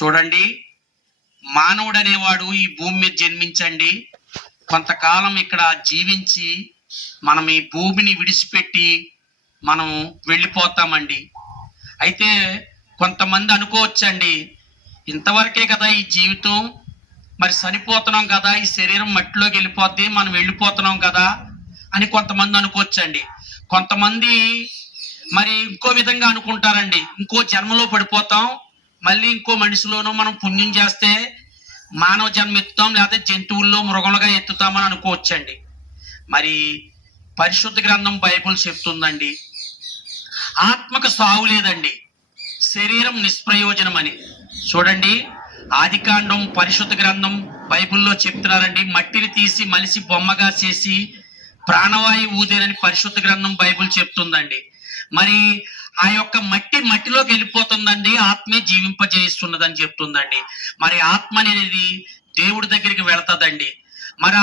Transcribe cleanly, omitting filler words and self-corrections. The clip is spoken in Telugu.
చూడండి, మానవుడు అనేవాడు ఈ భూమి మీద జన్మించండి, కొంతకాలం ఇక్కడ జీవించి మనం ఈ భూమిని విడిచిపెట్టి మనం వెళ్ళిపోతామండి. అయితే కొంతమంది అనుకోవచ్చండి, ఇంతవరకే కదా ఈ జీవితం, మరి చనిపోతున్నాం కదా, ఈ శరీరం మట్టిలోకి వెళ్ళిపోద్ది, మనం వెళ్ళిపోతున్నాం కదా అని కొంతమంది అనుకోవచ్చండి. కొంతమంది మరి ఇంకో విధంగా అనుకుంటారండి, ఇంకో జన్మలో పడిపోతాం, మళ్ళీ ఇంకో మనిషిలోనూ మనం పుణ్యం చేస్తే మానవ జన్మ ఎత్తుతాం, లేకపోతే జంతువుల్లో మృగములుగా ఎత్తుతామని అనుకోవచ్చండి. మరి పరిశుద్ధ గ్రంథం బైబుల్ చెప్తుందండి, ఆత్మకు సావు లేదండి, శరీరం నిష్ప్రయోజనం అని. చూడండి, ఆదికాండం పరిశుద్ధ గ్రంథం బైబుల్లో చెప్తున్నారండి, మట్టిని తీసి మలిసి బొమ్మగా చేసి ప్రాణవాయువు ఊదేనని పరిశుద్ధ గ్రంథం బైబుల్ చెప్తుందండి. మరి ఆ యొక్క మట్టిలోకి వెళ్ళిపోతుందండి, ఆత్మే జీవింపజేస్తున్నదని చెప్తుందండి. మరి ఆత్మ అనేది దేవుడి దగ్గరికి వెళతాదండి. మరి